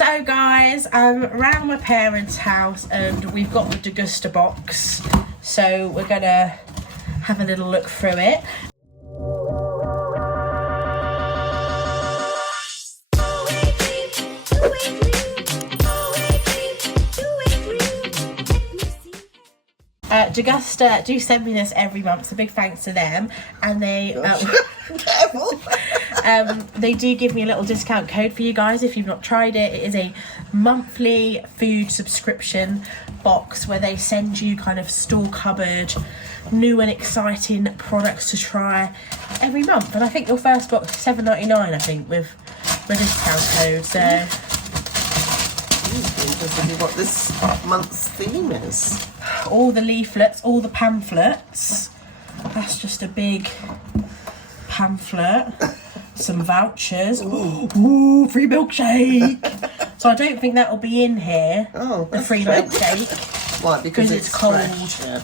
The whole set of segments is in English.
So guys, I'm around my parents' house and we've got the Degusta box. So we're gonna have a little look through it. Degusta do send me this every month, so big thanks to them. And they they do give me a little discount code for you guys if you've not tried it. It is a monthly food subscription box where they send you kind of store cupboard, new and exciting products to try every month. And I think your first box is $7.99, I think, with the discount code. So interesting what this month's theme is. All the leaflets, all the pamphlets. That's just a big pamphlet. Some vouchers. Ooh, free milkshake. So I don't think that will be in here. Oh, the free milkshake. Why? Because it's cold. Yeah.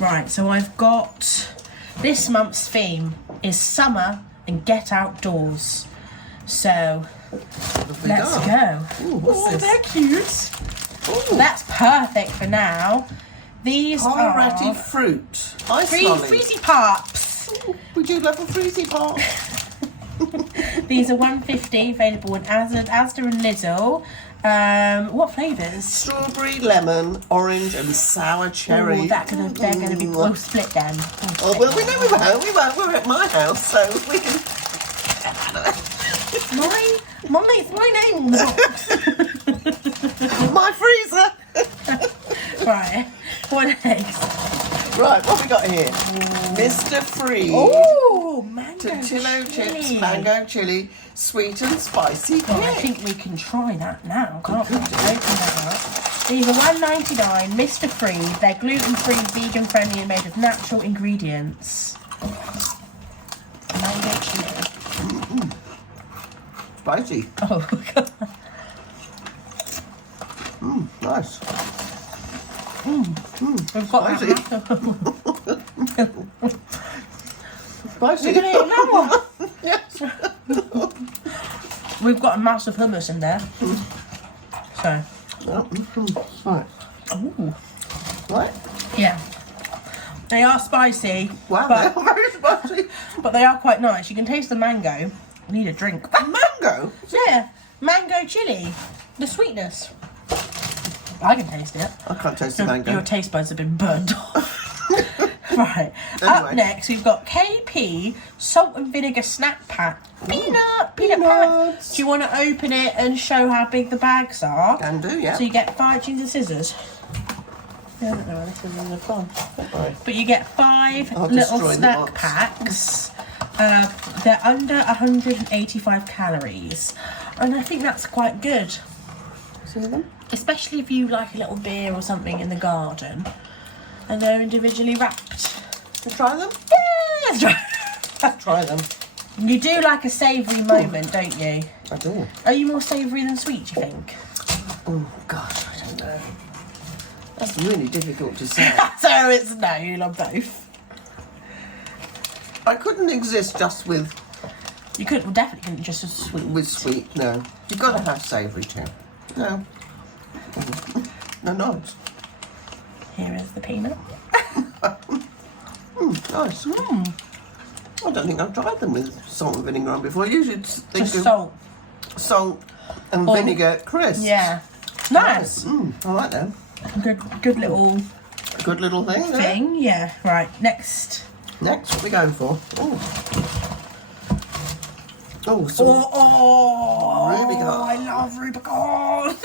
Right, so I've got this month's theme is summer and get outdoors. So let's go. Ooh, what's this? They're cute. Ooh. That's perfect for now. These High-ratty are fruit. Ice lollies. freezy pops. Ooh, we do love a freezy pop. These are $1.50, available in Asda and Lidl. What flavours? Strawberry, lemon, orange, and sour cherry. Oh, they're gonna be both split then. Oh well, we know we won't. We won't. We're at my house, so we can. my name on the box. My freezer. Right, what next? Right, what we got here? Mr. Freeze. Oh, mango Tortillo chili. chips, mango chili, sweet and spicy. Oh, I think we can try that now, can't we? Open that up. These are $1.99, Mr. Freeze. They're gluten-free, vegan-friendly, and made of natural ingredients. Mango chili. Spicy. Oh, God. Nice. We've got Spicy. Spicy. You're gonna eat another one. Yes. We've got a massive hummus in there. So. Right. Ooh. Right. Yeah. They are spicy. Wow, but, they are very spicy. but they are quite nice. You can taste the mango. I need a drink. Mango? Yeah. Mango chili. The sweetness. I can taste it. I can't taste the mango. Your taste buds have been burned off. Right. Anyway. Up next, we've got KP salt and vinegar snack pack. Peanut pack. Do you want to open it and show how big the bags are? Can do, yeah. So you get 5 cheese and scissors. I don't know, this is in the fun. But you get 5 little snack packs. They're under 185 calories. And I think that's quite good. See them? Especially if you like a little beer or something in the garden. And they're individually wrapped. You try them? Yeah, let's Try them. You do like a savoury moment, don't you? I do. Are you more savoury than sweet, do you think? Oh, gosh, I don't know. That's really difficult to say. So it's no, you love both. I couldn't exist just with You could, well, definitely couldn't just as sweet. with sweet, no. You've got to have savoury too. No. No nods. Here is the peanut. Nice. I don't think I've tried them with salt and vinegar on before. You should think Just of salt. and vinegar crisps. Yeah. Nice. I like them. Good little Good little thing there. thing. Yeah. Right. Next. Next, what are we going for? Oh, some Rubicon. I love Rubicon.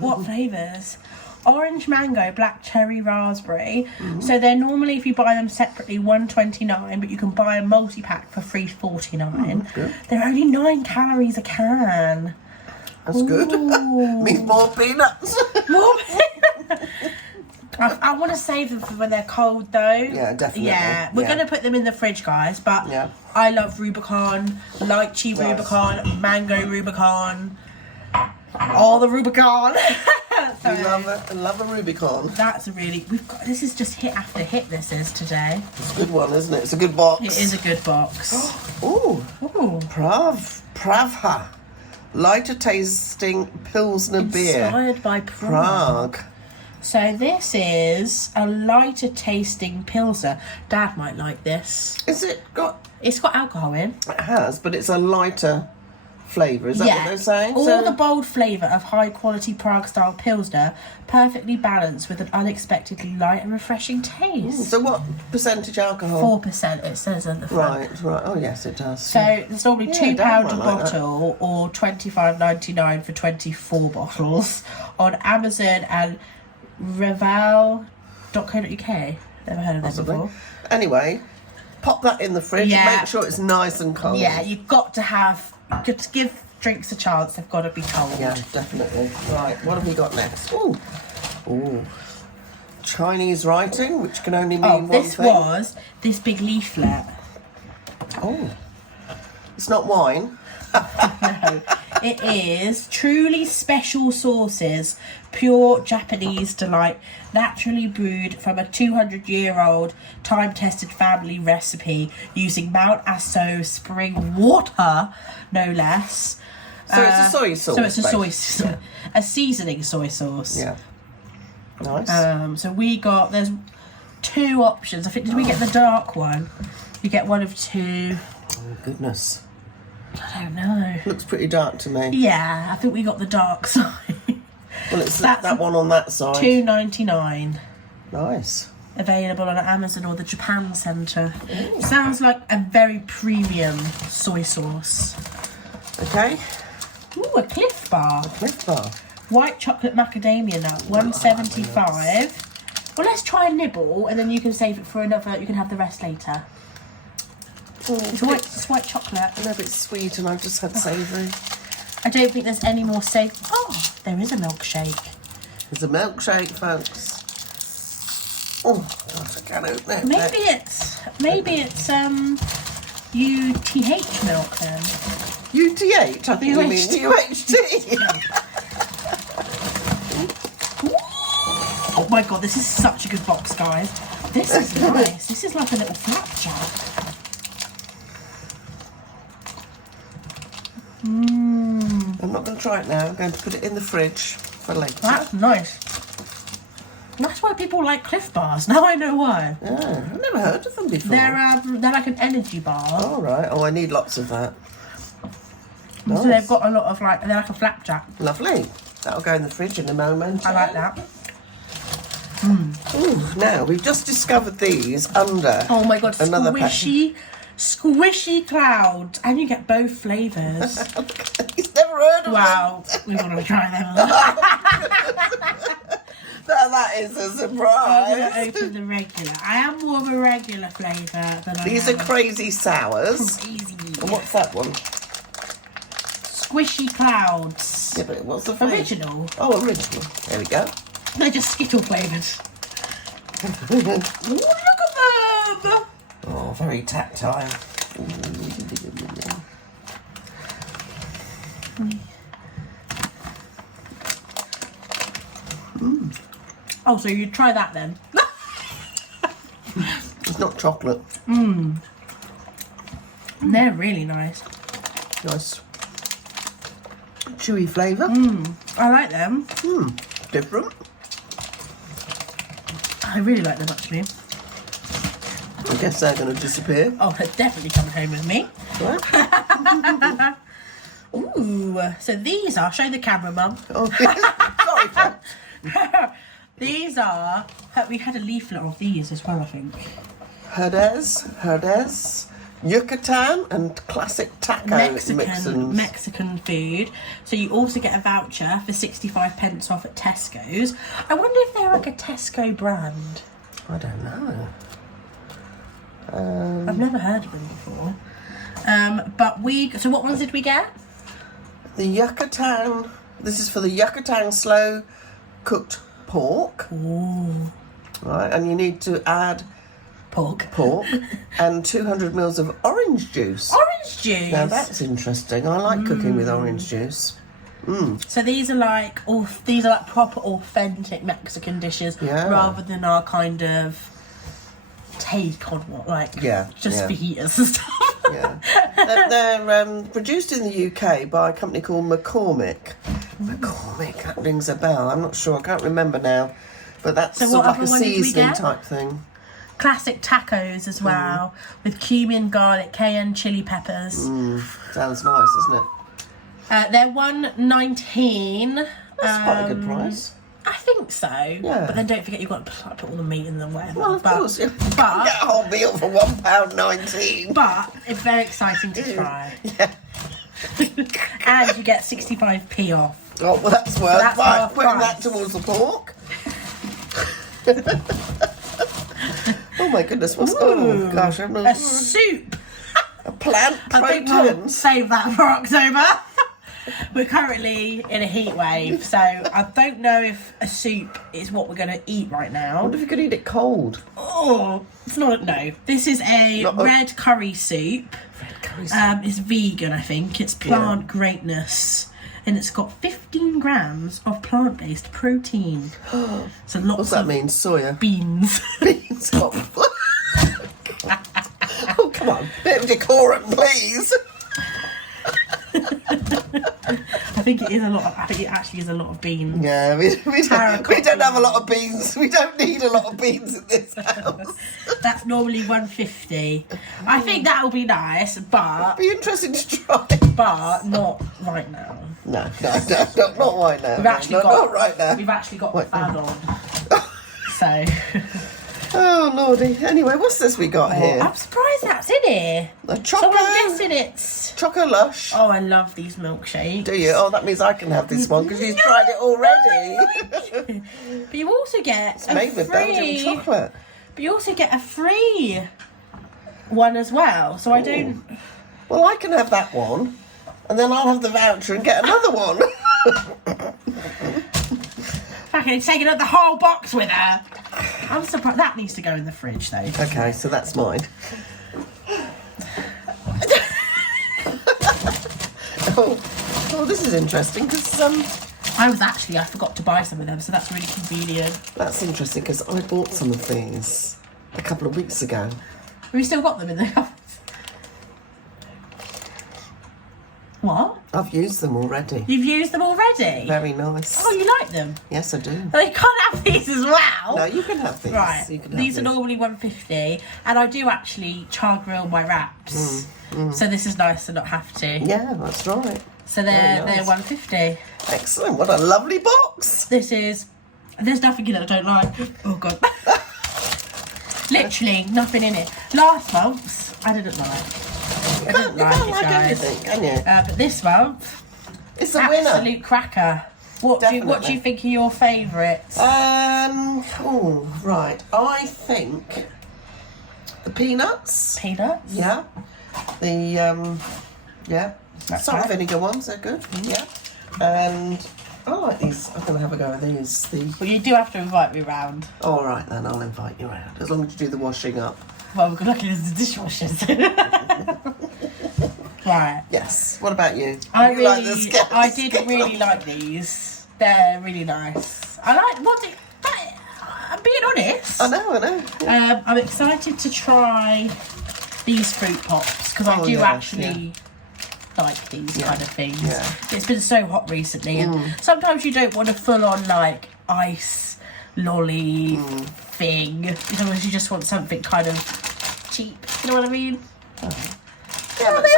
What flavours? Orange mango, black cherry, raspberry. So they're normally, if you buy them separately, $1.29, but you can buy a multi-pack for $3.49. Good. They're only 9 calories a can. That's good. Means more peanuts. More I want to save them for when they're cold, though. Yeah, definitely. Yeah, we're going to put them in the fridge, guys. But Yeah. I love Rubicon, lychee Rubicon, mango Rubicon, all the Rubicon. So, you love a Rubicon. That's a really. This is just hit after hit. This is today. It's a good one, isn't it? It's a good box. It is a good box. Ooh. Ooh. Pravha. Lighter tasting Pilsner beer. Inspired by Prague. So this is a lighter tasting Pilsner. Dad might like this. Is it got... It's got alcohol in. It has, but it's a lighter flavour. Is that what they're saying? All the bold flavour of high quality Prague style Pilsner, perfectly balanced with an unexpectedly light and refreshing taste. So what percentage alcohol? 4% it says on the front. Right. Oh yes, it does. So it's normally £2 Dad a might like bottle or $25.99 for 24 bottles on Amazon and Reval.co.uk. Never heard of that before. Anyway, pop that in the fridge and make sure it's nice and cold. Yeah, you've got to give drinks a chance. They've got to be cold. Yeah, definitely. Right, what have we got next? Ooh. Chinese writing, which can only mean one thing. This was this big leaflet. Oh, it's not wine. No, it is truly special sauces, pure Japanese delight, naturally brewed from a 200-year-old time-tested family recipe using Mount Aso spring water, no less. So it's a soy sauce. So it's a soy sauce, a seasoning soy sauce. Yeah. Nice. So there's 2 options. I think, did we get the dark one? You get one of 2. Oh goodness. I don't know. Looks pretty dark to me. Yeah, I think we got the dark side. Well, it's that one on that side. $2.99. Nice. Available on Amazon or the Japan Centre. Sounds like a very premium soy sauce. Okay. Ooh, a Cliff Bar. Cliff Bar. White chocolate macadamia nut, $1.75. Well, let's try a nibble and then you can save it for another. You can have the rest later. It's white chocolate. I know, but it's sweet and I've just had savoury. I don't think there's any more safe. Oh, there is a milkshake. There's a milkshake, folks. Oh, God, I can't open it. Maybe it's UTH milk then. UTH? I think you mean UHT. Oh my God, this is such a good box, guys. This is nice. This is like a little flapjack. I'm not going to try it now. I'm going to put it in the fridge for later. That's nice. That's why people like Cliff Bars. Now I know why. Yeah, I've never heard of them before. They're like an energy bar. Oh, right. Oh, I need lots of that. Nice. So they've got a lot of they're like a flapjack. Lovely. That'll go in the fridge in a moment. I like that. Ooh, now, we've just discovered these under Oh my God, another squishy clouds. And you get both flavours. He's never heard of Wow, we want to try them. That is a surprise. I'm going to open the regular. I am more of a regular flavour than These are crazy sours. Crazy. And what's that one? Squishy clouds. Yeah, but what's the flavour? Original. Oh, original. There we go. They're just Skittle flavoured. Look at them! Oh, very tactile. Oh, so you try that then? It's not chocolate. They're really nice. Nice. Chewy flavour. I like them. Different. I really like them actually. I guess they're going to disappear. Oh, they're definitely coming home with me. Right. Ooh, so these are, show the camera, Mum. Oh, sorry, folks. These are, we had a leaflet of these as well, I think. Herdez, Yucatan and classic taco Mexican food. So you also get a voucher for 65p off at Tesco's. I wonder if they're like a Tesco brand. I don't know. I've never heard of them before. So what ones did we get? The Yucatan, this is for the Yucatan slow cooked pork. Ooh. Right, and you need to add Pork and 200 mils of orange juice. Orange juice. Now that's interesting. I like cooking with orange juice. So these are like proper authentic Mexican dishes, rather than our kind of take on fajitas and stuff. Yeah. They're produced in the UK by a company called McCormick. McCormick, that rings a bell. I'm not sure. I can't remember now. But that's So sort what of like other a one did we seasoning get? type thing. Classic tacos as well, with cumin, garlic, cayenne, chili peppers. Sounds nice, doesn't it? They're $1.19. That's quite a good price. I think so. Yeah. But then don't forget you've got to put all the meat in the whatever. Well, of course. You can but- get a whole meal for £1.19. But it's very exciting to try. Yeah. And you get 65p off. Oh, well, that's worth That's right, half putting price. that towards the pork. Oh my goodness, what's oh gosh, I'm A not soup. a plant I think we'll protein. save that for October. We're currently in a heat wave, so I don't know if a soup is what we're going to eat right I now. wonder if you could eat it cold. Oh, it's not. No, this is a Not a- red curry soup. Red curry soup. It's vegan, I think. It's plant greatness, and it's got 15 grams of plant-based protein. So lots What's that of mean? Soya? beans. Beans? Oh, oh, come on. Bit of decorum, please. I think it is a lot. I think it actually is a lot of beans. Yeah, we Haricot don't have a lot of beans. We don't need a lot of beans in this house. That's normally 150. I think that will be nice, but Be interesting to try. not right now. No, not right now. We've actually not, got not right now. We've actually got the Wait. fan on. So Oh, lordy. Anyway, what's this we got here? I'm surprised that's in here. A So I'm Choco. guessing it's. Choco Lush. Oh, I love these milkshakes. Do you? Oh, that means I can have this one because you've tried it already. But you also get It's a made with Belgian chocolate. But you also get a free one as well. So I don't. Well, I can have that one, and then I'll have the voucher and get another one. Fucking taking up the whole box with her. I'm surprised. That needs to go in the fridge though. Okay, so that's mine. Oh, this is interesting because I forgot to buy some of them, so that's really convenient. that's interesting because I bought some of these a couple of weeks ago. We still got them in the cupboards. What? I've used them already. You've used them already? Very nice. Oh, you like them? Yes, I do. Well, you can't have these as well. No, you can have these. Right, You can have these are normally 150, and I do actually char grill my wraps, so this is nice to not have to. Yeah, that's right. So they're Very nice. 150. Excellent. What a lovely box. There's nothing in it I don't like. Oh god. Literally nothing in it. Last month's I didn't like. I didn't You can't it, like guys. everything, can you? But this month, It's a winner. absolute cracker. What do you Definitely. think are your favourites? Oh, right. I think the peanuts. Peanuts? Yeah. The yeah. That's Salt and right. vinegar ones. They're good. Yeah. And I like these. I'm gonna have a go with these. Well, you do have to invite me round. All right then. I'll invite you around as long as you do the washing up. Well, we're looking at the dishwashers. Right. Yes. What about you? I You like the scales? I did really like these. They're really nice. I'm being honest. I know. Yeah. I'm excited to try these fruit pops because I Oh, do yes, actually like these kind of things. Yeah. It's been so hot recently, and sometimes you don't want a full-on like ice lolly thing. Sometimes you just want something kind of cheap. You know what I mean? Yeah, but They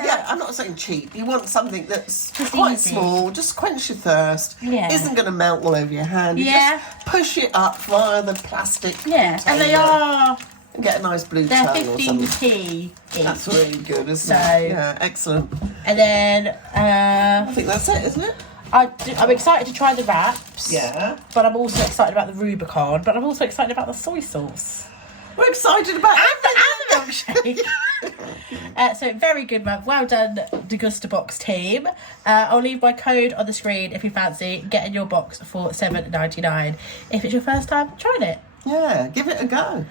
are. yeah, I'm not saying cheap. You want something that's Just quite easy. small, just quench your thirst. Yeah. Isn't going to melt all over your hand. You Yeah. just push it up via the plastic Yeah, and they container are. and get a nice blue They're tongue or something. 15p each. That's really good, isn't So- it? Yeah, excellent. And then I think that's it, isn't it? I'm excited to try the wraps. Yeah. But I'm also excited about the Rubicon. But I'm also excited about the soy sauce. We're excited about And the milkshake. So very good, man. Well done, Degusta Box team. I'll leave my code on the screen if you fancy getting your box for $7.99 if it's your first time trying it. Yeah, give it a go.